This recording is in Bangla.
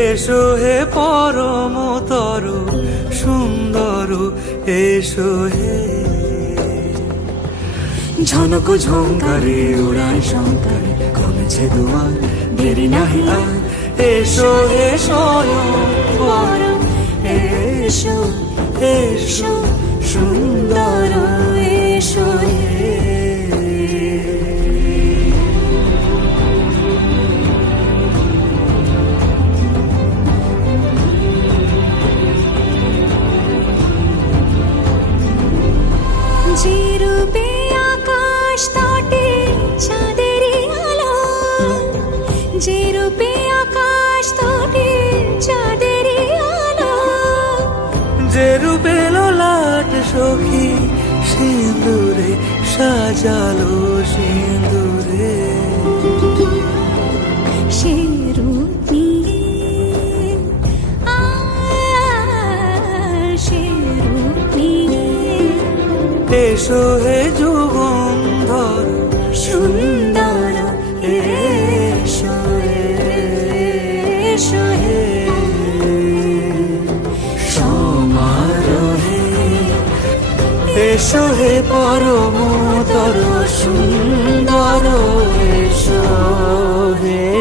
এসো হে পরমতর সুন্দর, এসো হে। ঝনক ঝঙ্কারে ওড়ায় শঙ্কারে কমেছে দুয়ার, দেরি নাহি আর। এসো হে স্বয়ং পরম, এসো এসো সুন্দর, এসো হে। যে রূপে আকাশ তটে চাঁদেরই আলো, যে রূপে আকাশ তটে চাঁদেরই আলো, যে রূপে ললাট সখী সিঁদুরে সাজালো সিঁদুরে। সে রূপ নিয়ে সে রূপ নিয়ে এসো হে যুগন্ধর সুন্দর, এসো এসো হে। সমারোহে এসো হে পরমতর সুন্দর, এসো হে।